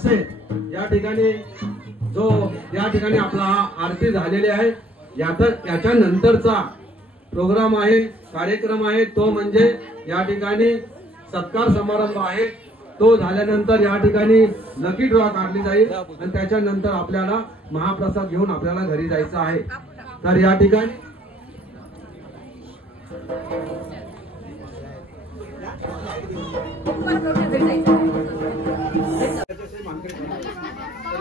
तसेच या ठिकाणी आपला आरती झालेली आहे। याच्या नंतरचा प्रोग्राम आहे, कार्यक्रम आहे, तो म्हणजे या ठिकाणी सत्कार समारंभ आहे। तो झाल्यानंतर या ठिकाणी लकी ड्रॉ काढली जाईल आणि त्याच्यानंतर आपल्याला महाप्रसाद घेऊन आपल्याला घरी जायचं आहे। तर या ठिकाणी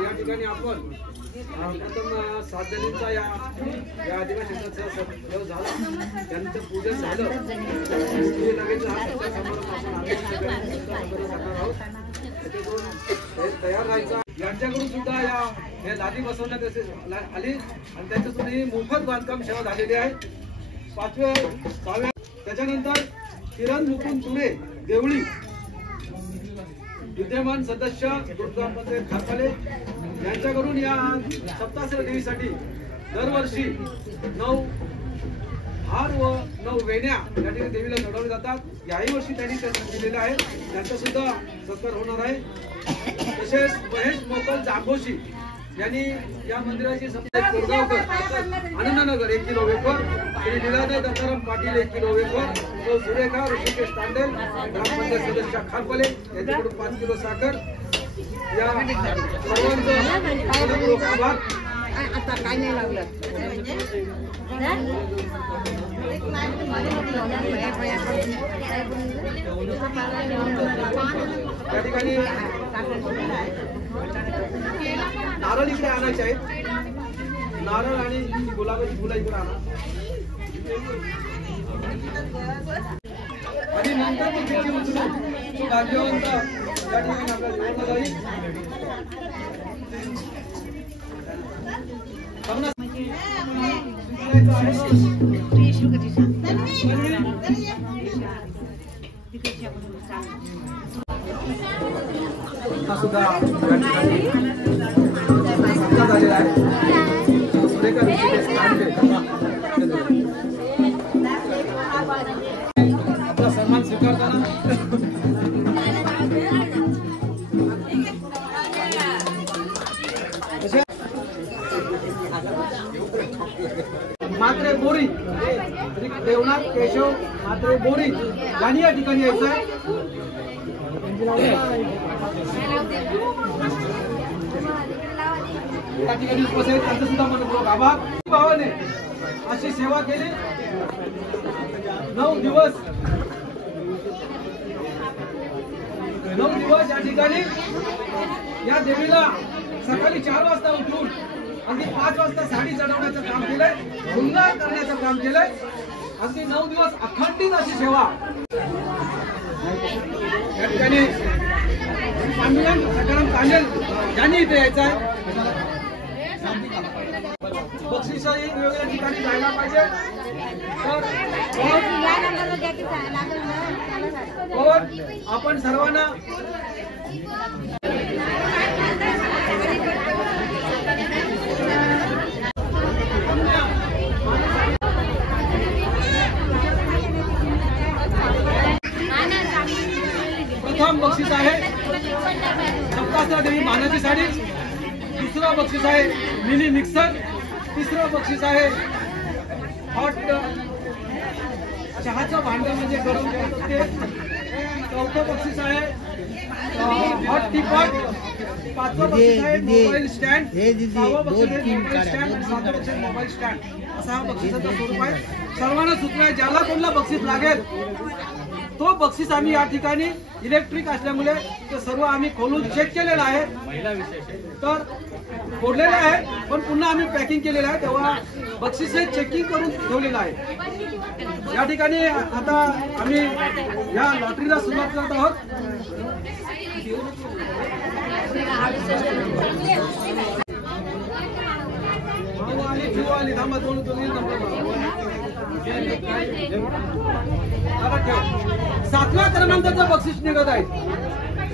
या ठिकाणी आपण प्रथम 7 जणींचा या अधिवेशनाचा सत्कार झाला, त्यांचं पूजन झालं। लगेच तयार राहायचा। यांच्याकडून सुद्धा या लादी बसवण्यात आली आणि त्याच्यातून ही मोफत बांधकाम सेवा झालेली आहे। 5व्या त्याच्यानंतर किरण मुकुंद तुरे देवळी विद्यमान सदस्य दुर्गापते खारपाले यांच्याकडून या सप्ताश्र देवीसाठी दरवर्षी 9 हार व 9 वेण्या या ठिकाणी देवीला चढवल्या जातात। याही वर्षी त्यांनी दिलेलं आहे, त्यांचा सुद्धा सत्कार होणार आहे। तसेच महेश मोकल जांभोशी यांनी या मंदिराची Anandnagar 1 kilo wafer, Shri Leeladhar Dattaram Patil 1 kilo wafer, Surekha Rishikesh Tandel ग्रामपंचायत सदस्य खारपले यांच्याकडून 5 किलो साखर। या सर्वांचं आभार। आता काय नाही लागलं त्या ठिकाणी नारळ इकडे आणायचे आहेत, नारळ आणि गुलाबाची फुलं इकडे आणा आणि नंतर भाग्यवंत या ठिकाणी आपल्याला निवडलं जाईल। सुद्धा झालेला आहे। आपला सन्मान स्वीकारताना मात्रे बोरी देवनाथ केशव मात्रे बोरी यांनी या ठिकाणी यायचं आहे। या ठिकाणी उपस्थित त्यांचं सुद्धा मनपूर्वक आभार। भावाने अशी सेवा केली। 9 दिवस या ठिकाणी या देवीला सकाळी 4 वाजता उठून अगदी 5 वाजता साडी चढवण्याचं काम केलंय, शृंगार करण्याचं काम केलंय। अगदी 9 दिवस अखंडित अशी सेवा या ठिकाणी पांडुरंग सकाराम तांडेल यांनी इथे यायचं आहे। बक्षीसही वेगवेगळ्या ठिकाणी जायला पाहिजे। तर आपण सर्वांना प्रथम बक्षीस आहे सप्ताश्र देवी मानाची साडी, दुसरं बक्षीस आहे मिनी मिक्सर, तिसरं बक्षीस आहे हॉट चहाचं भांडं म्हणजे गरम ते, चौथं बक्षीस आहे हॉट टीपॉट, 5वं बक्षीस आहे मोबाईल स्टँड, 6वं बक्षीस आहे मोबाईल स्टँड आणि 7वं बक्षीस मोबाईल स्टँड। असा हा बक्षिसाचं स्वरूप आहे। सर्वांना सुचलंय ज्याला कोणला बक्षीस लागेल तो बक्षीस आम्ही या ठिकाणी इलेक्ट्रिक असल्यामुळे ते सर्व आम्ही खोलून चेक केलेलं आहे। तर फोडलेलं आहे पण पुन्हा आम्ही पॅकिंग केलेलं आहे, तेव्हा बक्षीस हे चेकिंग करून ठेवलेलं आहे। या ठिकाणी आता आम्ही या लॉटरीला सुरुवात करत आहोत। थांबा 7व्या क्रमांकाचं बक्षीस निघत आहे।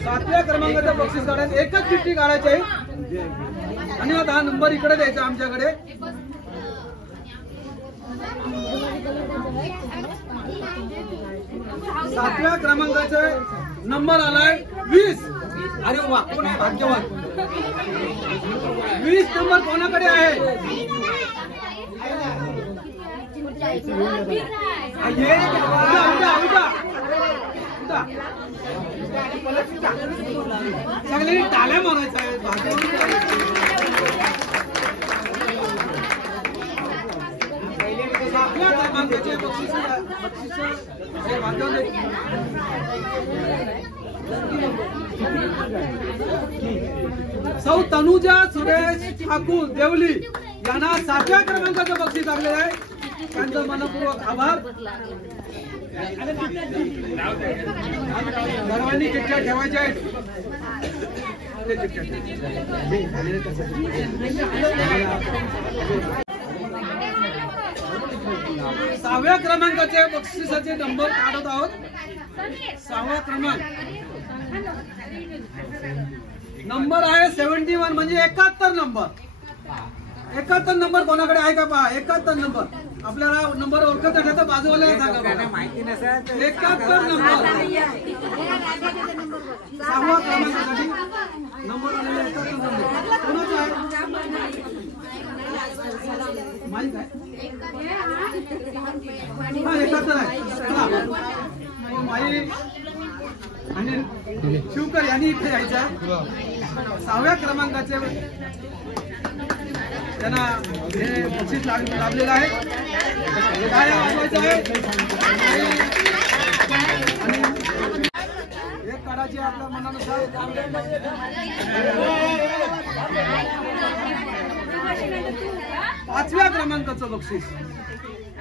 7व्या क्रमांकाचं बक्षीस काढायचं, एकच चिठ्ठी काढायची आहे आणि हा नंबर इकडे द्यायचा आमच्याकडे। 7व्या क्रमांकाचा नंबर आलाय 20। अरे वा, कोण आहे भाग्यवान? 20 नंबर कोणाकडे आहे? सगळ्यांनी टाळ्या मारायचा आहे. आपल्या क्रमांकाचे बक्षीस सौ तनुजा सुरेश ठाकूर देवली यांना 7व्या क्रमांकाचं बक्षीस लागलेलं आहे. त्यांचं मनपूर्वक आभार. सर्वांनी चिठ्ठ्या ठेवायच्या आहेत. 6व्या क्रमांकाचे बक्षिसाचे नंबर काढत आहोत. 6वा क्रमांक नंबर आहे 71 म्हणजे 71 नंबर. 71 नंबर कोणाकडे आहे का पहा. 71 नंबर आपल्याला नंबर ओळखत असेल तर बाजूवाल्याला सांगा. माहिती नसेल 71 नंबर 6व्या क्रमांकासाठी नंबर आलेला 71 नंबर कोणाचा आहे माहित आहे? हा 71 आहे. माई आणि शिवकर यांनी इथे यायचं आहे. 6व्या क्रमांकाचे त्यांना हे बक्षीस लाभलेलं आहे. काय वाजवायचं आहे आणि एक काढायची आपल्या मनानुसार. 5व्या क्रमांकाचं बक्षीस.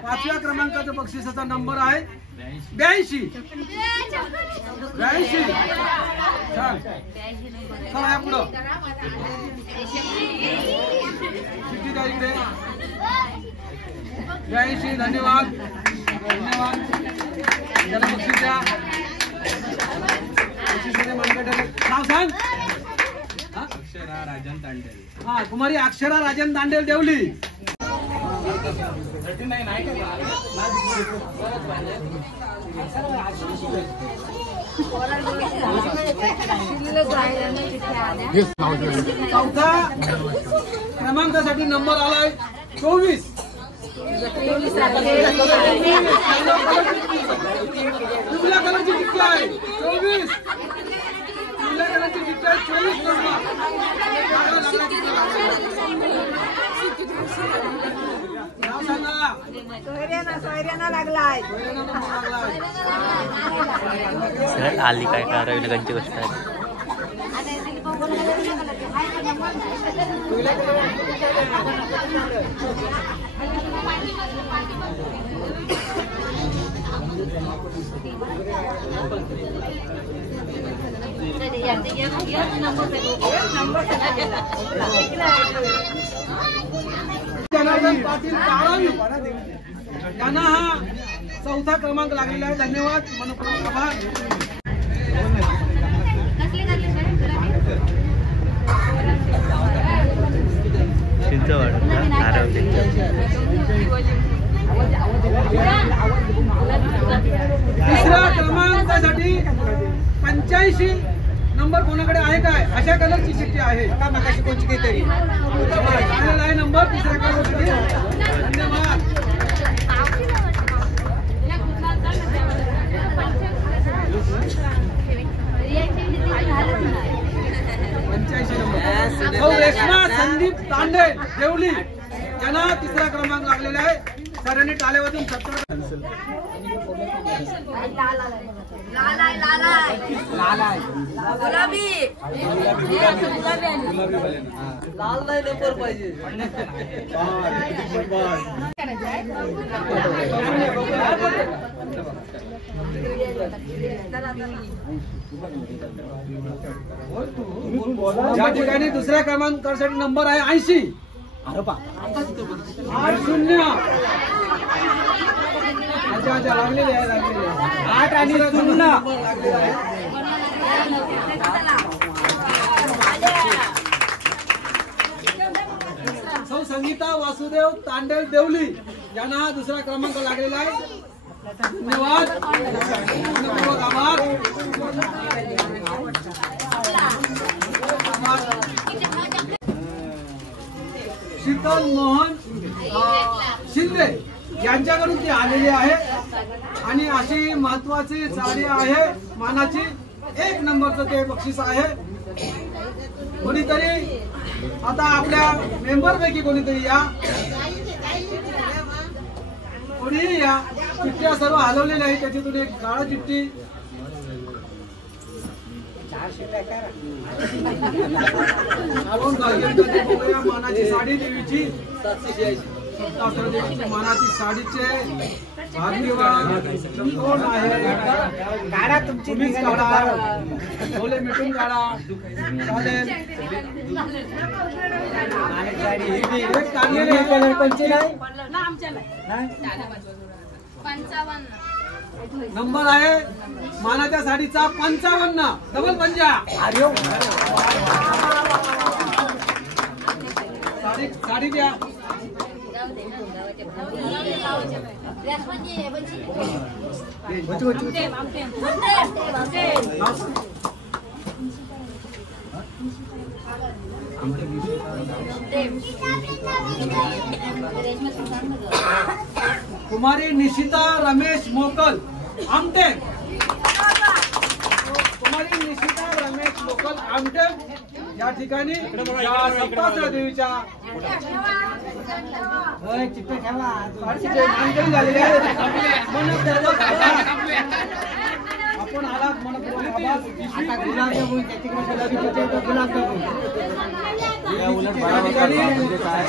5व्या क्रमांकाचं बक्षिसाचा नंबर आहे 82. छान. चला या पुढं. किती तारीख आहे? 82. धन्यवाद. धन्यवाद. त्याला बक्षीस द्या. नाव सांग. अक्षरा राजन तांडेल. हा कुमारी अक्षरा राजन तांडेल देवली. चौथा क्रमांकासाठी नंबर आलाय 24. कुठल्या कलरची चिठ्ठी आहे? 24. कुठल्या कलरची चिठ्ठी आहे? 24 नंबर. नाव सांगा. सोयऱ्याना लागलाय. सर आली काय का रविनगरची गोष्ट आहे. जनार्दन पाटील काळावी यांना हा 4था क्रमांक लागलेला आहे. धन्यवाद. मनपूर्वक आभार. तिसऱ्या क्रमांकासाठी 85 नंबर कोणाकडे आहे काय? अशा कलरची चिठ्ठी आहे का? मागाशी कोणती काहीतरी आलेला आहे नंबर 3ऱ्या क्रमांकासाठी. धन्यवाद. 85 नंबर रेश्मा संदीप तांडे देवली यांना 3रा क्रमांक लागलेला आहे. सरांनी टाळ्या वाजून 70. लाल नाही नंबर पाहिजे. ज्या ठिकाणी 2ऱ्या क्रमांकासाठी नंबर आहे 80. 80. अच्छा लागलेले आहे. 8 आणि 0. सौ संगीता वासुदेव तांडेल देवली यांना हा 2रा क्रमांक लागलेला आहे. धन्यवाद. आभार. शीतल मोहन शिंदे यांच्याकडून ती आलेली आहे आणि अशी महत्वाची साडी आहे मानाची 1 नंबरचं ते बक्षीस आहे. कोणीतरी आता आपल्या मेंबर पैकी कोणीतरी या, कोणी या. चिठ्ठ्या सर्व हलवलेल्या आहेत, त्याच्यातून एक काळा चिठ्ठी मानाची साडी देवीची मानाची साडीचे भाग्यवान कोण आहे? काढा तुम्हीच काढा, डोले मिटून काढा. चालेल. एक काढलेली आहे, कोणची नाही? नंबर आहे मानाच्या साडीचा 55 डबल 50. साडी द्या. कुमारी निशिता रमेश मोकल आमटे. कुमारी निशिता रमेश मोकल आमटे या ठिकाणी सप्ताश्र देवीच्या चिठ्ठ्या ठेवा झालेले आहेत. आपण आलात मनपूर्वक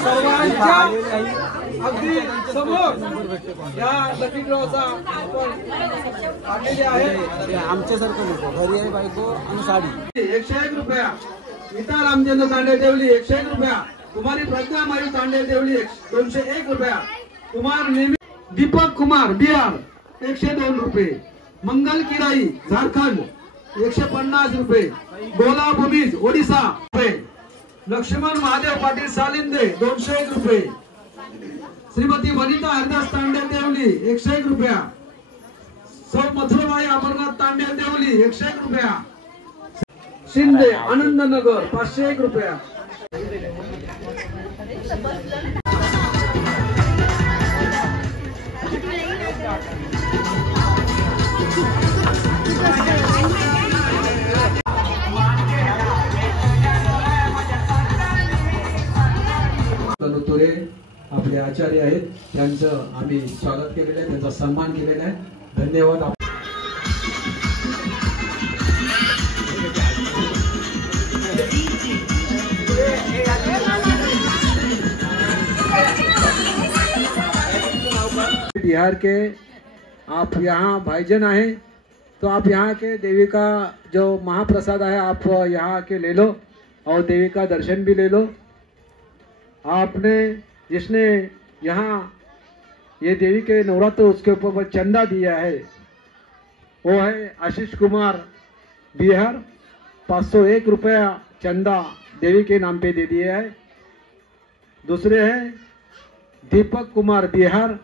सर्वांच्या अगदी समोर या लकी ड्रॉचा काढलेले आहे. आमच्यासारखं नको, घरी आहे बायको आणि साडी. 101 रुपया. नीता रामचंद्र तांडे देवली 101 रुपया. कुमारी प्रज्ञा मायू तांडे देवली 201 रुपया. कुमार नेमी दीपक कुमार बिहार 102 रुपये. मंगल किराई झारखंड 150 रुपये. गोला भूमीज ओडिशा रुपये. लक्ष्मण महादेव पाटील सालिंदे 201 रुपये. श्रीमती वनिता हरदास तांडे देवली 101 रुपया. सौ मथुरबाई अमरनाथ तांडे देवली 101 रुपया. शिंदे आनंदनगर 501 रुपया. तनुतुरे आपले आचार्य आहेत, त्यांचं आम्ही स्वागत केलेलं आहे, त्यांचा सन्मान केलेला आहे. धन्यवाद. बिहार के आप यहाँ भाईजन आए तो आप यहाँ के देवी का जो महाप्रसाद है आप यहाँ के ले लो और देवी का दर्शन भी ले लो. आपने जिसने यहाँ ये देवी के नवरात्र उसके ऊपर चंदा दिया है वो है आशीष कुमार बिहार 501 रुपया चंदा देवी के नाम पे दे दिया है. दूसरे हैं दीपक कुमार बिहार